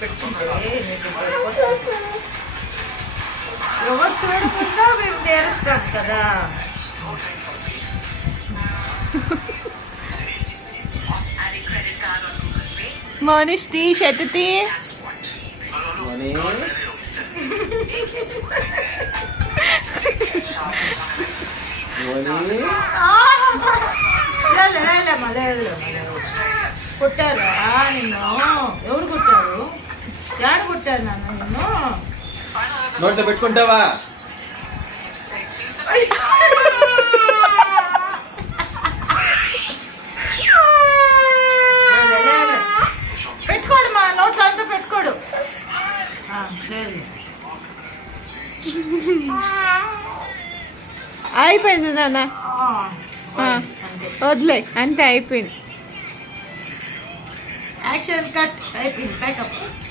పెట్టుకుంటే ఎవరు చూడకుండా మేము నేరుస్తాం కదా. మోనిష్ తీ షర్ట్ తీ. కొట్టారా నిన్ను? ఎవరు కొట్టారు? యాడ కొట్టారు నాన్న నిన్ను? నోట్లో పెట్టుకుంటావా? పెట్టుకోడు మా నోట్లో అంతా పెట్టుకోడు. లేదు అయిపోయింది నాన్న, వదిలే అంతే అయిపోయింది. యాక్షన్ కట్ అయిపోయింది. ప్యాకప్.